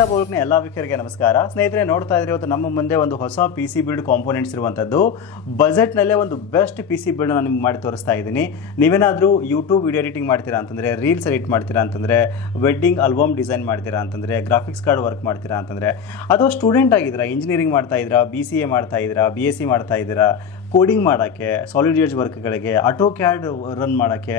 ಸಾಬ್ ಅವ್ರಿಗೆ ಎಲ್ಲ ವೀಕ್ಷಕರಿಗೆ ನಮಸ್ಕಾರ. ಸ್ನೇಹಿತರೆ, ನೋಡ್ತಾ ಇದ್ರೆ ಇವತ್ತು ನಮ್ಮ ಮುಂದೆ ಒಂದು ಹೊಸ ಪಿ ಸಿ ಬಿಲ್ಡ್ ಕಾಂಪೋನೆಂಟ್ಸ್ ಇರುವಂಥದ್ದು ಬಜೆಟ್ನಲ್ಲೇ ಒಂದು ಬೆಸ್ಟ್ ಪಿ ಸಿ ಬಿಲ್ಡ್ ನಾನು ನಿಮ್ಗೆ ಮಾಡಿ ತೋರಿಸ್ತಾ ಇದ್ದೀನಿ. ನೀವೇನಾದರೂ ಯೂಟ್ಯೂಬ್ ವಿಡಿಯೋ ಎಡಿಟಿಂಗ್ ಮಾಡ್ತೀರಾ ಅಂತಂದರೆ, ರೀಲ್ಸ್ ಎಡಿಟ್ ಮಾಡ್ತೀರಾ ಅಂತಂದರೆ, ವೆಡ್ಡಿಂಗ್ ಆಲ್ಬಮ್ ಡಿಸೈನ್ ಮಾಡ್ತೀರಾ ಅಂತಂದರೆ, ಗ್ರಾಫಿಕ್ಸ್ ಕಾರ್ಡ್ ವರ್ಕ್ ಮಾಡ್ತೀರಾ ಅಂತಂದರೆ, ಅಥವಾ ಸ್ಟೂಡೆಂಟ್ ಆಗಿದ್ದೀರಾ, ಇಂಜಿನಿಯರಿಂಗ್ ಮಾಡ್ತಾ ಇದ್ದೀರಾ, BCA ಮಾಡ್ತಾ ಇದ್ದೀರಾ, BSc ಮಾಡ್ತಾ ಇದ್ದೀರಾ, ಕೋಡಿಂಗ್ ಮಾಡೋಕ್ಕೆ, ಸಾಲಿಡ್ ಏಜ್ ವರ್ಕ್ಗಳಿಗೆ, ಆಟೋ ಕ್ಯಾಡ್ ರನ್ ಮಾಡೋಕ್ಕೆ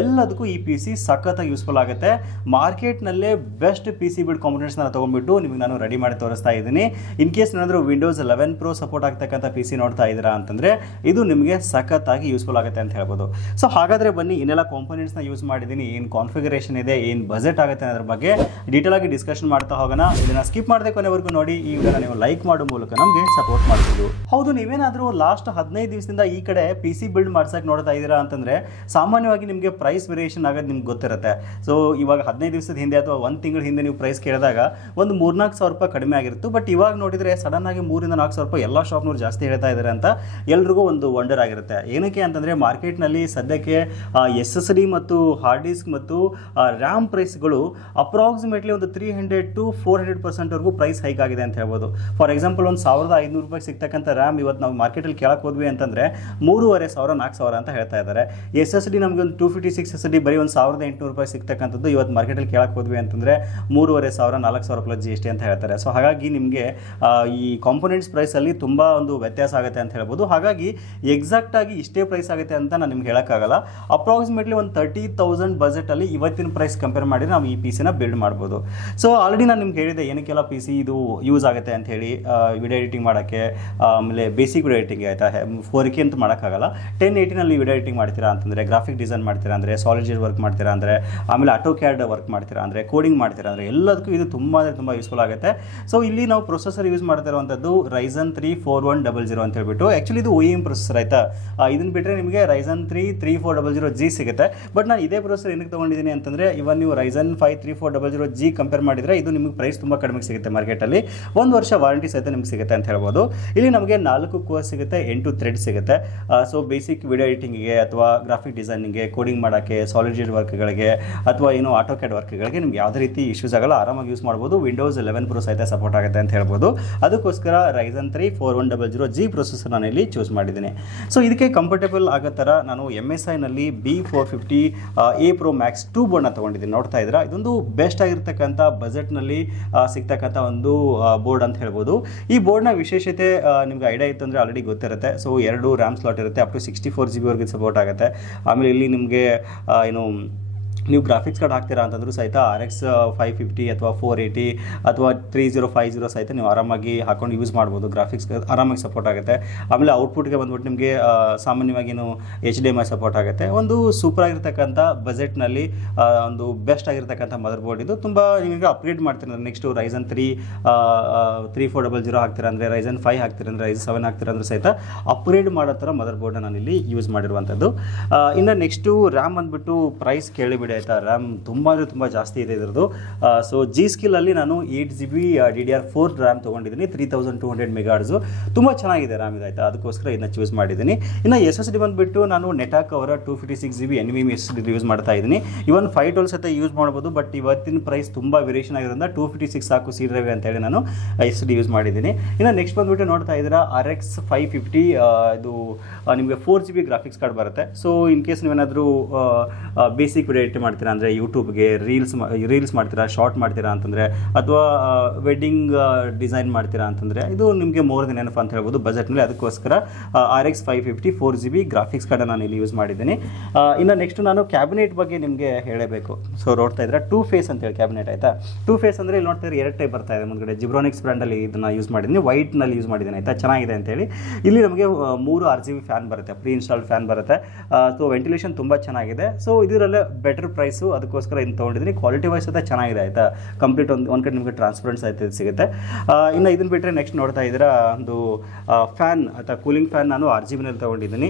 ಎಲ್ಲದಕ್ಕೂ ಈ ಪಿ ಸಿ ಸಖತ್ತಾಗಿ ಯೂಸ್ಫುಲ್ ಆಗುತ್ತೆ. ಮಾರ್ಕೆಟ್ನಲ್ಲೇ ಬೆಸ್ಟ್ ಪಿ ಸಿ ಬಿಲ್ಡ್ ಕಾಂಪೋನೆಂಟ್ಸ್ನ ತೊಗೊಂಡ್ಬಿಟ್ಟು ನಿಮಗೆ ನಾನು ರೆಡಿ ಮಾಡಿ ತೋರಿಸ್ತಾ ಇದ್ದೀನಿ. ಇನ್ ಕೇಸ್ ಏನಾದರೂ Windows 11 Pro ಸಪೋರ್ಟ್ ಆಗ್ತಕ್ಕಂಥ ಪಿ ಸಿ ನೋಡ್ತಾ ಇದ್ದೀರಾ ಅಂತಂದರೆ ಇದು ನಿಮಗೆ ಸಖತ್ತಾಗಿ ಯೂಸ್ಫುಲ್ ಆಗುತ್ತೆ ಅಂತ ಹೇಳ್ಬೋದು. ಸೊ ಹಾಗಾದರೆ ಬನ್ನಿ, ಇನ್ನೆಲ್ಲ ಕಾಂಪೋನೆಂಟ್ಸ್ನ ಯೂಸ್ ಮಾಡಿದ್ದೀನಿ, ಏನು ಕಾನ್ಫಿಗರೇಷನ್ ಇದೆ, ಏನು ಬಜೆಟ್ ಆಗುತ್ತೆ ಅನ್ನೋದ್ರ ಬಗ್ಗೆ ಡೀಟೇಲ್ ಆಗಿ ಡಿಸ್ಕಷನ್ ಮಾಡ್ತಾ ಹೋಗೋಣ. ಇದನ್ನು ಸ್ಕಿಪ್ ಮಾಡದೆ ಕೊನೆವರೆಗೂ ನೋಡಿ. ಈ ವಿಡಿಯೋನ ನೀವು ಲೈಕ್ ಮಾಡೋ ಮೂಲಕ ನಮಗೆ ಸಪೋರ್ಟ್ ಮಾಡ್ಬೋದು. ಹೌದು, ನೀವೇನಾದರೂ ಲಾಸ್ಟ್ 15 ದಿವಸದಿಂದ ಈ ಕಡೆ ಪಿ ಸಿ ಬಿಲ್ಡ್ ಮಾಡ್ಸಕ್ಕೆ ನೋಡ್ತಾ ಇದ್ದೀರಾ ಅಂತಂದರೆ ಸಾಮಾನ್ಯವಾಗಿ ನಿಮಗೆ ಪ್ರೈಸ್ ವೇರಿಯೇಷನ್ ಆಗೋದು ನಿಮ್ಗೆ ಗೊತ್ತಿರುತ್ತೆ. ಸೊ ಇವಾಗ 15 ದಿವಸದ ಹಿಂದೆ ಅಥವಾ 1 ತಿಂಗಳ ಹಿಂದೆ ನೀವು ಪ್ರೈಸ್ ಕೇಳಿದಾಗ ಒಂದು 3-4 ಸಾವಿರ ರೂಪಾಯಿ ಕಡಿಮೆ ಆಗಿರುತ್ತೆ. ಬಟ್ ಇವಾಗ ನೋಡಿದರೆ ಸಡನ್ ಆಗಿ 3-4 ಸಾವಿರ ರೂಪಾಯಿ ಎಲ್ಲ ಶಾಪ್ನವ್ರು ಜಾಸ್ತಿ ಹೇಳ್ತಾ ಇದ್ದಾರೆ ಅಂತ ಎಲ್ರಿಗೂ ಒಂದು ವಂಡರ್ ಆಗಿರುತ್ತೆ. ಏನಕ್ಕೆ ಅಂತಂದರೆ ಮಾರ್ಕೆಟ್ನಲ್ಲಿ ಸದ್ಯಕ್ಕೆ SSD ಮತ್ತು ಹಾರ್ಡ್ ಡಿಸ್ಕ್ ಮತ್ತು ರ್ಯಾಮ್ ಪ್ರೈಸ್ಗಳು ಅಪ್ರಾಕ್ಸಿಮೇಟ್ಲಿ ಒಂದು 300 to 400% ಪ್ರೈಸ್ ಹೈಕ್ ಆಗಿದೆ ಅಂತ ಹೇಳ್ಬೋದು. ಫಾರ್ ಎಕ್ಸಾಂಪಲ್, ಒಂದು 1500 ರೂಪಾಯಿ ಸಿಗ್ತಕ್ಕಂಥ ರ್ಯಾಮ್ ಇವತ್ತು ನಾವು ಮಾರ್ಕೆಟಲ್ಲಿ ಕೇಳಕ್ಕೆ ಹೋದ್ವಿ ಅಂತಂದರೆ 3500-4000 ಅಂತ ಹೇಳ್ತಾ ಇದ್ದಾರೆ. SSD ನಮಗೆ ಒಂದು 256 SSD ಬರೀ ಒಂದು 1800 ರೂಪಾಯಿ ಸಿಗ್ತಕ್ಕಂಥದ್ದು ಇವತ್ತು ಮಾರ್ಕೆಟಲ್ಲಿ ಕೇಳಕ್ಕೆ ಹೋದ್ವಿ ಅಂತಂದರೆ 3500-4000 ಪ್ಲಸ್ GST ಅಂತ ಹೇಳ್ತಾರೆ. ಸೊ ಹಾಗಾಗಿ ನಿಮಗೆ ಈ ಕಾಂಪೋನೆಂಟ್ಸ್ ಪ್ರೈಸಲ್ಲಿ ತುಂಬ ಒಂದು ವ್ಯತ್ಯಾಸ ಆಗುತ್ತೆ ಅಂತ ಹೇಳ್ಬೋದು. ಹಾಗಾಗಿ ಎಕ್ಸಾಕ್ಟ್ ಆಗಿ ಇಷ್ಟೇ ಪ್ರೈಸ್ ಆಗುತ್ತೆ ಅಂತ ನಾನು ನಿಮ್ಗೆ ಹೇಳೋಕ್ಕಾಗಲ್ಲ. ಅಪ್ರಾಕ್ಸಿಮೇಟ್ಲಿ ಒಂದು 30,000 ಬಜೆಟಲ್ಲಿ ಇವತ್ತಿನ ಪ್ರೈಸ್ ಕಂಪೇರ್ ಮಾಡಿ ನಾವು ಈ ಪಿ ಸಿನ ಬಿಲ್ಡ್ ಮಾಡ್ಬೋದು. ಸೊ ಆಲ್ರೆಡಿ ನಾನು ನಿಮ್ಗೆ ಹೇಳಿದೆ ಏನಕ್ಕೆಲ್ಲ ಪಿ ಸಿ ಇದು ಯೂಸ್ ಆಗುತ್ತೆ ಅಂತ ಹೇಳಿ. ವಿಡಿಯೋ ಎಡಿಟಿಂಗ್ ಮಾಡೋಕ್ಕೆ, ಆಮೇಲೆ ಬೇಸಿಕ್ ವಿಡಿಯೋ ಎಡಿಟಿಂಗ್ ಆಯಿತಾ, 4K ಅಂತ ಮಾಡೋಕ್ಕಾಗಲ್ಲ. 1080ನಲ್ಲಿ ವಿಡಿಯೋ ಎಡಿಟಿಂಗ್ ಮಾಡ್ತೀರಾ ಅಂತಂದರೆ, ಗ್ರಾಫಿಕ್ ಡಿಸೈನ್ ಮಾಡ್ತೀರಾ ಅಂದರೆ, ಸಾಲಿಡ್ ಏಜ್ ವರ್ಕ್ ಮಾಡ್ತೀರಾ ಅಂದರೆ, ಆಮೇಲೆ ಆಟೋ ಕ್ಯಾಡ್ ವರ್ಕ್ ಮಾಡ್ತೀರಾ ಅಂದರೆ, ಕೋಡಿಂಗ್ ಮಾಡ್ತೀರಾ ಅಂದರೆ ಎಲ್ಲದಕ್ಕೂ ಇದು ತುಂಬ ಯೂಸ್ಫುಲ್ ಆಗುತ್ತೆ. ಸೊ ಇಲ್ಲಿ ನಾವು ಪ್ರೊಸೆಸರ್ ಯೂಸ್ ಮಾಡ್ತಾ ಇರುವಂಥದ್ದು Ryzen 3 4100 ಅಂತ ಹೇಳ್ಬಿಟ್ಟು. ಆ್ಯಕ್ಚುಲಿ ಇದು OEM ಪ್ರೊಸೆಸರ್ ಆಯಿತಾ. ಇದನ್ನು ಬಿಟ್ಟರೆ ನಿಮಗೆ Ryzen 3 3400G ಸಿಗುತ್ತೆ. ಬಟ್ ನಾನು ಇದೇ ಪ್ರೊಸೆಸರ್ ಏನಕ್ಕೆ ತೊಗೊಂಡಿದ್ದೀನಿ ಅಂತಂದರೆ, ಇವನ್ ನೀವು Ryzen 5 3400G ಕಂಪೇರ್ ಮಾಡಿದರೆ ಇದು ನಿಮಗೆ ಪ್ರೈಸ್ ತುಂಬ ಕಡಿಮೆ ಸಿಗುತ್ತೆ ಮಾರ್ಕೆಟಲ್ಲಿ. 1 ವರ್ಷ ವಾರಂಟಿ ಸಹಿತ ನಿಮ್ಗೆ ಸಿಗುತ್ತೆ ಅಂತ ಹೇಳ್ಬೋದು. ಇಲ್ಲಿ ನಮಗೆ 4 ಕೋರ್ ಸಿಗುತ್ತೆ, 8 ಥ್ರೆಡ್ ಸಿಗುತ್ತೆ. ಸೊ ಬೇಸಿಕ್ ವಿಡಿಯೋ ಎಡಿಟಿಂಗಿಗೆ ಅಥವಾ ಗ್ರಾಫಿಕ್ ಡಿಸೈನಿಂಗ್ಗೆ, ಕೋಡಿಂಗ್ ಮಾಡೋಕ್ಕೆ, ಸಾಲಿಡ್ ಏಜ್ ವರ್ಕ್ಗಳಿಗೆ ಅಥವಾ ಏನು ಆಟೋ ಕ್ಯಾಡ್ ವರ್ಕ್ಗಳಿಗೆ ನಿಮ್ಗೆ ಯಾವುದೇ ರೀತಿ ಇಶ್ಯೂಸ್ ಆಗಲ್ಲ, ಆರಾಮಾಗಿ ಯೂಸ್ ಮಾಡ್ಬೋದು. Windows 11 Pro ಸಹಿತ ಸಪೋರ್ಟ್ ಆಗುತ್ತೆ ಅಂತ ಹೇಳ್ಬೋದು. ಅದಕ್ಕೋಸ್ಕರ Ryzen 3 4100G ಪ್ರೊಸೆಸರ್ ನಾನು ಇಲ್ಲಿ ಚೂಸ್ ಮಾಡಿದ್ದೀನಿ. ಸೊ ಇದಕ್ಕೆ ಕಂಫರ್ಟೇಬಲ್ ಆಗೋ ಥರ ನಾನು MSIನಲ್ಲಿ B450A Pro Max 2 ಬೋರ್ಡ್ನ ತೊಗೊಂಡಿದ್ದೀನಿ. ನೋಡ್ತಾ ಇದ್ದೀರಾ, ಇದೊಂದು ಬೆಸ್ಟ್ ಆಗಿರ್ತಕ್ಕಂಥ ಬಜೆಟ್ನಲ್ಲಿ ಸಿಗ್ತಕ್ಕಂಥ ಒಂದು ಬೋರ್ಡ್ ಅಂತ ಹೇಳ್ಬೋದು. ಈ ಬೋರ್ಡ್ನ ವಿಶೇಷತೆ ನಿಮ್ಗೆ ಐಡಿಯಾ ಇತ್ತು ಅಂದರೆ ಆಲ್ರೆಡಿ ಗೊತ್ತಿರುತ್ತೆ. ಸೊ 2 ರ್ಯಾಮ್ ಸ್ಲಾಟ್ ಇರುತ್ತೆ, ಅಪ್ ಟು 64 GB ವರೆಗೆ ಸಪೋರ್ಟ್ ಆಗುತ್ತೆ. ಆಮೇಲೆ ಇಲ್ಲಿ ನಿಮಗೆ ಏನು ನೀವು ಗ್ರಾಫಿಕ್ಸ್ ಕಾರ್ಡ್ ಹಾಕ್ತೀರಾ ಅಂತಂದ್ರೂ ಸಹಿತ RX 550 ಅಥವಾ 480 ಅಥವಾ 3050 ಸಹಿತ ನೀವು ಆರಾಮಾಗಿ ಹಾಕೊಂಡು ಯೂಸ್ ಮಾಡ್ಬೋದು. ಗ್ರಾಫಿಕ್ಸ್ ಆರಾಮಾಗಿ ಸಪೋರ್ಟ್ ಆಗುತ್ತೆ. ಆಮೇಲೆ ಔಟ್ಪುಟ್ಗೆ ಬಂದ್ಬಿಟ್ಟು ನಿಮಗೆ ಸಾಮಾನ್ಯವಾಗಿ HDMI ಸಪೋರ್ಟ್ ಆಗುತ್ತೆ. ಒಂದು ಸೂಪರ್ ಆಗಿರ್ತಕ್ಕಂಥ ಬಜೆಟ್ನಲ್ಲಿ ಒಂದು ಬೆಸ್ಟ್ ಆಗಿರ್ತಕ್ಕಂಥ ಮದರ್ ಬೋರ್ಡ್ ಇದು. ತುಂಬ ನಿಮಗೆ ಅಪ್ಗ್ರೇಡ್ ಮಾಡ್ತೀರ ನೆಕ್ಸ್ಟು Ryzen 3 3400 ಹಾಕ್ತೀರಾ ಅಂದರೆ, Ryzen 5 ಹಾಕ್ತೀರ ಅಂದರೆ, Ryzen 7 ಹಾಕ್ತೀರ ಅಂದರೆ ಸಹಿತ ಅಪ್ಗ್ರೇಡ್ ಮಾಡೋ ಥರ ಮದರ್ ಬೋರ್ಡ್ನ ನಾನಿಲ್ಲಿ ಯೂಸ್ ಮಾಡಿರುವಂಥದ್ದು. ಇನ್ನು ನೆಕ್ಸ್ಟು ರ್ಯಾಮ್ ಬಂದುಬಿಟ್ಟು ಪ್ರೈಸ್ ಕೇಳಿಬಿಡಿ ಆಯಿತಾ. ರ್ಯಾಮ್ ತುಂಬ ಜಾಸ್ತಿ ಇದೆ ಇದರದ್ದು. ಸೊ G.Skill ಅಲ್ಲಿ ನಾನು 8GB DDR4 ರ್ಯಾಮ್ ತೊಗೊಂಡಿದ್ದೀನಿ, 3200 MHz. ತುಂಬ ಚೆನ್ನಾಗಿದೆ ರ್ಯಾಮ್ ಇದು ಆಯಿತಾ. ಅದಕ್ಕೋಸ್ಕರ ಇದನ್ನ ಚೂಸ್ ಮಾಡಿದ್ದೀನಿ. ಇನ್ನು SSD ಬಂದುಬಿಟ್ಟು ನಾನು ನೆಟಾಕ್ ಅವರ 256GB NVMe SSD ಯೂಸ್ ಮಾಡ್ತಾ ಇದ್ದೀನಿ. ಇವನ್ 512 ಸಹಿತ ಯೂಸ್ ಮಾಡ್ಬೋದು. ಬಟ್ ಇವತ್ತಿನ ಪ್ರೈಸ್ ತುಂಬ ವೇರಿಯೇಷನ್ ಆಗಿರೋದ್ರಿಂದ 256 ಸಾಕು C ಡ್ರೈವ್ ಅಂತೇಳಿ ನಾನು SSD ಯೂಸ್ ಮಾಡಿದ್ದೀನಿ. ಇನ್ನು ನೆಕ್ಸ್ಟ್ ಬಂದುಬಿಟ್ಟು ನೋಡ್ತಾ ಇದ್ದೀರಾ RX 550. ಇದು ನಿಮಗೆ 4GB ಗ್ರಾಫಿಕ್ಸ್ ಕಾರ್ಡ್ ಬರುತ್ತೆ. ಸೊ ಇನ್ ಕೇಸ್ ನೀವೇನಾದರೂ ಬೇಸಿಕ್ ವಿಡಿಯೋ ಎಡಿಟ್ ಮಾಡ್ತೀರಾ ಅಂದರೆ, ಯೂಟ್ಯೂಬ್ಗೆ ರೀಲ್ಸ್ ಮಾಡ್ತೀರಾ, ಶಾರ್ಟ್ ಮಾಡ್ತೀರಾ ಅಂತಂದರೆ, ಅಥವಾ ವೆಡ್ಡಿಂಗ್ ಡಿಸೈನ್ ಮಾಡ್ತೀರಾ ಅಂತಂದರೆ ಇದು ನಿಮಗೆ ಮೋರ್ ದೆನ್ ಎನಫ್ ಅಂತ ಹೇಳ್ಬೋದು ಬಜೆಟ್ನಲ್ಲಿ. ಅದಕ್ಕೋಸ್ಕರ RX 550 4GB ಗ್ರಾಫಿಕ್ಸ್ ಕಾರ್ಡ್ ನಾನು ಇಲ್ಲಿ ಯೂಸ್ ಮಾಡಿದ್ದೀನಿ. ಇನ್ನು ನೆಕ್ಸ್ಟ್ ನಾನು ಕ್ಯಾಬಿನೆಟ್ ಬಗ್ಗೆ ನಿಮಗೆ ಹೇಳಬೇಕು. ಸೊ ನೋಡ್ತಾ ಇದ್ರೆ 2 ಫೇಸ್ ಅಂತೇಳಿ ಕ್ಯಾಬಿನೆಟ್ ಆಯಿತಾ. 2 ಫೇಸ್ ಅಂದರೆ ಇಲ್ಲಿ ನೋಡ್ತಾ ಇದ್ರೆ 2 ಟೈಪ್ ಬರ್ತಾ ಇದೆ. ಮುಂದ್ಗಡೆ ಜಿಬ್ರಾನಿಕ್ಸ್ ಬ್ರ್ಯಾಂಡಲ್ಲಿ ಇದನ್ನು ಯೂಸ್ ಮಾಡಿದ್ದೀನಿ, ವೈಟ್ನಲ್ಲಿ ಯೂಸ್ ಮಾಡಿದ್ದೀನಿ ಆಯಿತಾ. ಚೆನ್ನಾಗಿದೆ ಅಂತೇಳಿ. ಇಲ್ಲಿ ನಮಗೆ 3 RGB ಫ್ಯಾನ್ ಬರುತ್ತೆ, ಪ್ರೀ ಇನ್ಸ್ಟಾಲ್ಡ್ ಫ್ಯಾನ್ ಬರುತ್ತೆ. ಸೊ ವೆಂಟಿಲೇಷನ್ ತುಂಬ ಚೆನ್ನಾಗಿದೆ. ಸೊ ಇದರಲ್ಲೇ ಬೆಟರ್ ಪ್ರೈಸು, ಅದಕ್ಕೋಸ್ಕರ ಇನ್ನು ತೊಗೊಂಡಿದ್ದೀನಿ. ಕ್ವಾಲಿಟಿ ವೈಸ್ ಸಹಿತ ಚೆನ್ನಾಗಿದೆ ಆಯಿತಾ. ಕಂಪ್ಲೀಟ್ ಒಂದು ಕಡೆ ನಿಮಗೆ ಟ್ರಾನ್ಸ್ಪರೆನ್ಸ್ ಆಯ್ತು ಸಿಗುತ್ತೆ. ಇನ್ನು ಇದನ್ನು ಬಿಟ್ಟರೆ ನೆಕ್ಸ್ಟ್ ನೋಡ್ತಾ ಇದ್ದೀರಾ ಒಂದು ಫ್ಯಾನ್ ಅಥವಾ ಕೂಲಿಂಗ್ ಫ್ಯಾನ್ ನಾನು RGBನಲ್ಲಿ ತೊಗೊಂಡಿದ್ದೀನಿ.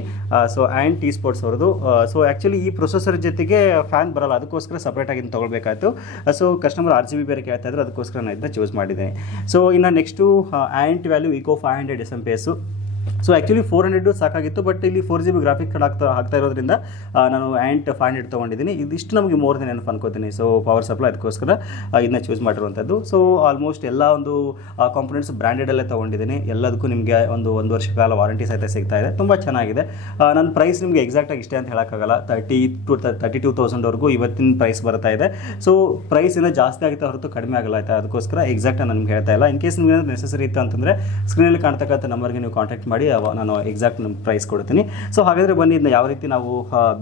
ಸೊ ಆ್ಯಂಡ್ ಟಿ ಸ್ಪೋರ್ಟ್ಸ್ ಅವ್ರದ್ದು. ಸೊ ಆ್ಯಕ್ಚುಲಿ ಈ ಪ್ರೊಸೆಸರ್ ಜೊತೆಗೆ ಫ್ಯಾನ್ ಬರಲ್ಲ, ಅದಕ್ಕೋಸ್ಕರ ಸಪ್ರೇಟಾಗಿ ಇದನ್ನು ತೊಗೊಳ್ಬೇಕಾಯ್ತು. ಸೊ ಕಸ್ಟಮರ್ RGB ಬೇರೆ ಕೇಳ್ತಾ ಇದ್ರು, ಅದಕ್ಕೋಸ್ಕರ ನಾನು ಇದನ್ನ ಚೂಸ್ ಮಾಡಿದ್ದೀನಿ. ಸೊ ಇನ್ನು next Ant Value Eco 500 SMP. So actually 400 ಸಾಕಾಗಿತ್ತು, ಬಟ್ ಇಲ್ಲಿ 4GB ಗ್ರಾಫಿಕ್ ಕಾರ್ಡ್ ಹಾಕ್ತಾ ಇರೋದ್ರಿಂದ ನಾನು ಆ್ಯಂಟ್ 500 ತೊಗೊಂಡಿದ್ದೀನಿ. ಇದಿಷ್ಟು ನಮಗೆ ಮೋರ್ ದೆನ್ ಎನಫ್ ಅನ್ಕೋತೀನಿ. ಸೊ ಪವರ್ ಸಪ್ಲೈ ಅದಕ್ಕೋಸ್ಕರ ಇದನ್ನ ಚೂಸ್ ಮಾಡಿರುವಂಥದ್ದು. ಸೊ ಆಲ್ಮೋಸ್ಟ್ ಎಲ್ಲ ಒಂದು ಕಾಂಪೊನೆಂಟ್ಸ್ ಬ್ರ್ಯಾಂಡೆಡಲ್ಲೇ ತೊಗೊಂಡಿದ್ದೀನಿ. ಎಲ್ಲದಕ್ಕೂ ನಿಮಗೆ ಒಂದು ವರ್ಷ ಕಾಲ ವಾರಂಟಿ ಸಹಿತ ಸಿಗ್ತಾ ಇದೆ. ತುಂಬ ಚೆನ್ನಾಗಿದೆ. ನನ್ನ ಪ್ರೈಸ್ ನಿಮಗೆ ಎಕ್ಸಾಕ್ಟಾಗಿ ಇಷ್ಟೇ ಅಂತ ಹೇಳೋಕ್ಕಾಗಲ್ಲ. 32,000ವರೆಗೂ ಇವತ್ತಿನ ಪ್ರೈಸ್ ಬರ್ತಾ ಇದೆ. ಸೊ ಪ್ರೈಸ್ ಇನ್ನೂ ಜಾಸ್ತಿ ಆಗುತ್ತೆ ಹೊರತು ಕಡಿಮೆ ಆಗಲ್ಲ ಆಯ್ತಾ. ಅದಕ್ಕೋಸ್ಕರ ಎಕ್ಸಾಕ್ಟ್ ನಾನು ನಿಮ್ಗೆ ಹೇಳ್ತಾ ಇಲ್ಲ. ಇನ್ ಕೇಸ್ ನಿಮಗೆ ನೆಸೆಸರಿ ಇತ್ತು ಅಂತಂದರೆ ಸ್ಕ್ರೀನಲ್ಲಿ ಕಾಣ್ತಕ್ಕಂಥ ನಂಬರ್ಗೆ ನೀವು ಕಾಂಟ್ಯಾಕ್ಟ್ ಮಾಡಿ ನಾನು ಎಕ್ಸಾಕ್ಟ್ ನಮ್ಮ ಪ್ರೈಸ್ ಕೊಡ್ತೀನಿ. ಸೊ ಹಾಗಾದರೆ ಬನ್ನಿ, ಇದನ್ನ ಯಾವ ರೀತಿ ನಾವು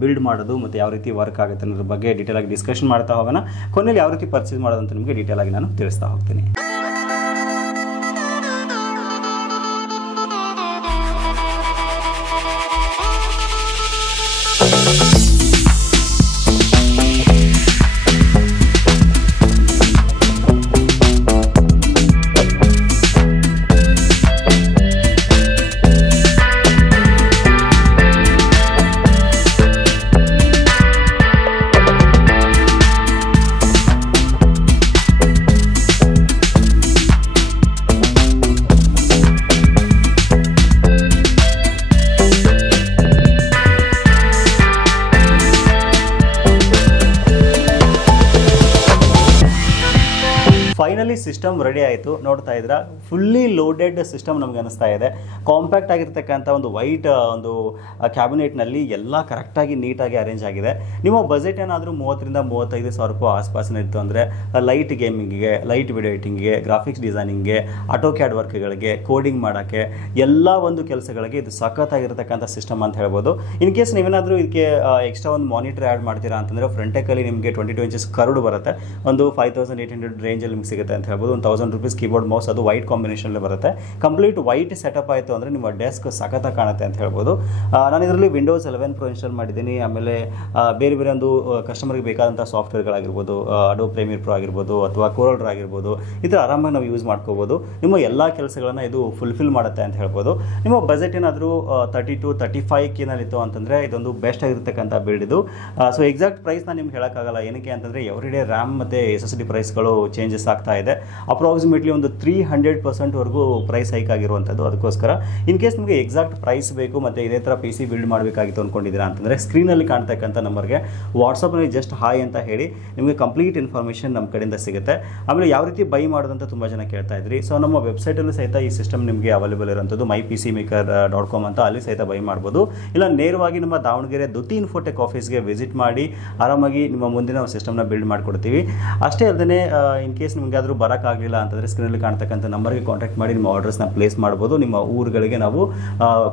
ಬಿಲ್ಡ್ ಮಾಡೋದು ಮತ್ತು ಯಾವ ರೀತಿ ವರ್ಕ್ ಆಗುತ್ತೆ ಅನ್ನೋದ್ರ ಬಗ್ಗೆ ಡೀಟೇಲ್ ಆಗಿ ಡಿಸ್ಕಷನ್ ಮಾಡ್ತಾ ಹೋಗೋಣ. ಕೊನೆಯಲ್ಲಿ ಯಾವ ರೀತಿ ಪರ್ಚೇಸ್ ಮಾಡೋದು ಅಂತ ನಿಮಗೆ ಡೀಟೇಲ್ ಆಗಿ ನಾನು ತಿಳಿಸ್ತಾ ಹೋಗ್ತೀನಿ. ಫೈನಲಿ ಸಿಸ್ಟಮ್ ರೆಡಿ ಆಯಿತು. ನೋಡ್ತಾ ಇದ್ರ ಫುಲ್ಲಿ ಲೋಡೆಡ್ ಸಿಸ್ಟಮ್ ನಮ್ಗೆ ಅನಿಸ್ತಾ ಇದೆ. ಕಾಂಪ್ಯಾಕ್ಟ್ ಆಗಿರ್ತಕ್ಕಂಥ ಒಂದು ವೈಟ್ ಒಂದು ಕ್ಯಾಬಿನೆಟ್ನಲ್ಲಿ ಎಲ್ಲ ಕರೆಕ್ಟಾಗಿ ನೀಟಾಗಿ ಅರೇಂಜ್ ಆಗಿದೆ. ನಿಮ್ಮ ಬಜೆಟ್ ಏನಾದರೂ 30,000 ರಿಂದ 35,000 ರೂಪಾಯಿ ಆಸ್ಪಾಸಿನ ಇತ್ತು ಅಂದರೆ ಲೈಟ್ ಗೇಮಿಂಗಿಗೆ, ಲೈಟ್ ವಿಡಿಯೋ ಎಡಿಟಿಂಗ್ಗೆ, ಗ್ರಾಫಿಕ್ಸ್ ಡಿಸೈನಿಂಗ್ಗೆ, ಆಟೋ ಕ್ಯಾಡ್ ವರ್ಕ್ಗಳಿಗೆ, ಕೋಡಿಂಗ್ ಮಾಡೋಕ್ಕೆ, ಎಲ್ಲ ಒಂದು ಕೆಲಸಗಳಿಗೆ ಇದು ಸಖತ್ತಾಗಿರ್ತಕ್ಕಂಥ ಸಿಸ್ಟಮ್ ಅಂತ ಹೇಳ್ಬೋದು. ಇನ್ ಕೇಸ್ ನೀವೇನಾದರೂ ಇದಕ್ಕೆ ಎಕ್ಸ್ಟ್ರಾ ಒಂದು ಮಾನಿಟರ್ ಆ್ಯಡ್ ಮಾಡ್ತೀರಾ ಅಂತಂದರೆ ಫ್ರಂಟೆಕಲ್ಲಿ ನಿಮಗೆ 22 ಇಂಚಸ್ ಕರ್ಡ್ ಬರುತ್ತೆ. ಒಂದು 5,800 ರೇಂಜಲ್ಲಿ ನಿಮ್ಗೆ ಸಿಗುತ್ತೆ ಅಂತ ಹೇಳ್ಬೋದು. ಒಂದು 1,000 ರೂಪೀಸ್ ಕೀಬೋರ್ಡ್ ಮೌಸ್, ಅದು ವೈಟ್ ಕಾಂಬಿನೇಷನಲ್ಲಿ ಬರುತ್ತೆ. ಕಂಪ್ಲೀಟ್ ವೈಟ್ ಸೆಟಪ್ ಆಯಿತು ಅಂದರೆ ನಿಮ್ಮ ಡೆಸ್ಕ್ ಸಖತ್ತಾಗಿ ಕಾಣುತ್ತೆ ಅಂತ ಹೇಳ್ಬೋದು. ನಾನು ಇದರಲ್ಲಿ ವಿಂಡೋಸ್ 11 Pro ಇನ್ಸ್ಟಾಲ್ ಮಾಡಿದ್ದೀನಿ. ಆಮೇಲೆ ಬೇರೆ ಬೇರೆ ಒಂದು ಕಸ್ಟಮರ್ಗೆ ಬೇಕಾದಂಥ ಸಾಫ್ಟ್ವೇರ್ಗಳಾಗಿರ್ಬೋದು, ಅಡೋ ಪ್ರೀಮಿಯರ್ ಪ್ರೋ ಆಗಿರ್ಬೋದು ಅಥವಾ ಕೋರಲ್ ಆಗಿರ್ಬೋದು, ಈ ಥರ ಆರಾಮಾಗಿ ನಾವು ಯೂಸ್ ಮಾಡ್ಕೋಬೋದು. ನಿಮ್ಮ ಎಲ್ಲ ಕೆಲಸಗಳನ್ನು ಇದು ಫುಲ್ಫಿಲ್ ಮಾಡುತ್ತೆ ಅಂತ ಹೇಳ್ಬೋದು. ನಿಮ್ಮ ಬಜೆಟ್ ಏನಾದರೂ 30-35K ಇತ್ತು ಅಂತಂದರೆ ಇದೊಂದು ಬೆಸ್ಟ್ ಆಗಿರ್ತಕ್ಕಂಥ ಬಿಲ್ಡ್ ಇದು. ಸೊ ಎಕ್ಸಾಕ್ಟ್ ಪ್ರೈಸ್ ನಾನು ನಿಮ್ಗೆ ಹೇಳೋಕ್ಕಾಗಲ್ಲ. ಏನಕ್ಕೆ ಅಂತಂದರೆ ಎವ್ರಿಡೇ ರ್ಯಾಮ್ ಮತ್ತು SSD ಪ್ರೈಸ್ಗಳು ಚೇಂಜಸ್ ಆಗ್ತಾ ಇದೆ. ಅಪ್ರಾಕ್ಸಿಮೇಟ್ಲಿ ಒಂದು 300% ಪ್ರೈಸ್ ಹೈಕ್ ಆಗಿರುವಂಥದ್ದು. ಅದಕ್ಕೋಸ್ಕರ ಇನ್ ಕೇಸ್ ನಿಮಗೆ ಎಕ್ಸಾಕ್ಟ್ ಪ್ರೈಸ್ ಬೇಕು ಮತ್ತು ಇದೇ ಥರ PC ಬಿಲ್ಡ್ ಮಾಡಬೇಕಾಗಿತ್ತು ಅಂದ್ಕೊಂಡಿದ್ದೀರಾ ಅಂತಂದರೆ ಸ್ಕ್ರೀನಲ್ಲಿ ಕಾಣ್ತಕ್ಕಂಥ ನಂಬರ್ಗೆ ವಾಟ್ಸಪ್ನಲ್ಲಿ ಜಸ್ಟ್ ಹಾಯ್ ಅಂತ ಹೇಳಿ ನಿಮಗೆ ಕಂಪ್ಲೀಟ್ ಇನ್ಫಾರ್ಮೇಷನ್ ನಮ್ಮ ಕಡೆಯಿಂದ ಸಿಗುತ್ತೆ. ಆಮೇಲೆ ಯಾವ ರೀತಿ ಬೈ ಮಾಡೋದಂತ ತುಂಬ ಜನ ಕೇಳ್ತಾ ಇದ್ರಿ. ಸೊ ನಮ್ಮ ವೆಬ್ಸೈಟಲ್ಲೂ ಸಹಿತ ಈ ಸಿಸ್ಟಮ್ ನಿಮಗೆ ಅವೈಲೇಬಲ್ ಇರುವಂಥದ್ದು mypcmaker.com ಅಂತ, ಅಲ್ಲಿ ಸಹಿತ ಬೈ ಮಾಡ್ಬೋದು. ಇಲ್ಲ ನೇರವಾಗಿ ನಮ್ಮ ದಾವಣಗೆರೆ ದುತಿ ಇನ್ಫೋಟೆಕ್ ಆಫೀಸ್ಗೆ ವಿಸಿಟ್ ಮಾಡಿ ಆರಾಮಾಗಿ ನಿಮ್ಮ ಮುಂದಿನ ಸಿಸ್ಟಮ್ನ ಬಿಲ್ಡ್ ಮಾಡಿಕೊಡ್ತೀವಿ. ಅಷ್ಟೇ ಅಲ್ಲದೆ ಇನ್ ಕೇಸ್ ನಿಮಗಾದರೂ ಬರೋಕ್ಕಾಗಲಿಲ್ಲ ಅಂತಂದರೆ ಸ್ಕ್ರೀನಲ್ಲಿ ಕಾಣ್ತಕ್ಕಂಥ ನಂಬರ್ಗೆ ಕಾಂಟ್ಯಾಕ್ಟ್ ಮಾಡಿ ನಿಮ್ಮ ಆರ್ಡರ್ಸ್ನ ಪ್ಲೇಸ್ ಮಾಡ್ಬೋದು. ನಿಮ್ಮ ಊರುಗಳಿಗೆ ನಾವು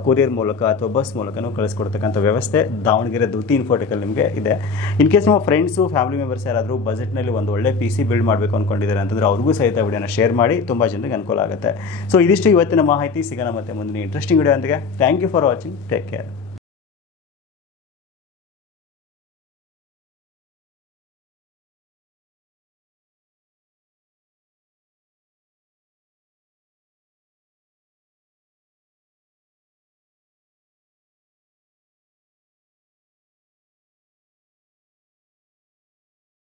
ಕೊರಿಯರ್ ಮೂಲಕ ಅಥವಾ ಬಸ್ ಮೂಲಕನೂ ಕಳಿಸ್ಕೊಡ್ತಕ್ಕಂಥ ವ್ಯವಸ್ಥೆ ದಾವಣಗೆರೆ ದುತಿ ಇನ್ಫೋಟೆಕಲ್ಲಿ ನಿಮಗೆ ಇದೆ. ಇನ್ ಕೇಸ್ ನಿಮ್ಮ ಫ್ರೆಂಡ್ಸು, ಫ್ಯಾಮಿಲಿ ಮೆಂಬರ್ಸ್ ಯಾರಾದರೂ ಬಜೆಟ್ನಲ್ಲಿ ಒಂದು ಒಳ್ಳೆ PC ಬಿಲ್ಡ್ ಮಾಡಬೇಕು ಅಂದ್ಕೊಂಡಿದ್ದಾರೆ ಅಂತಂದರೆ ಅವ್ರಿಗೂ ಸಹಿತ ವಿಡಿಯೋನ ಶೇರ್ ಮಾಡಿ, ತುಂಬ ಜನರಿಗೆ ಅನುಕೂಲ ಆಗುತ್ತೆ. ಸೊ ಇದಿಷ್ಟು ಇವತ್ತಿನ ಮಾಹಿತಿ. ಸಿಗೋಣ ಮತ್ತೆ ಮುಂದಿನ ಇಂಟ್ರೆಸ್ಟಿಂಗ್ ವಿಡಿಯೋ ಅಂತೆಗೆ. Thank you for watching. Take care.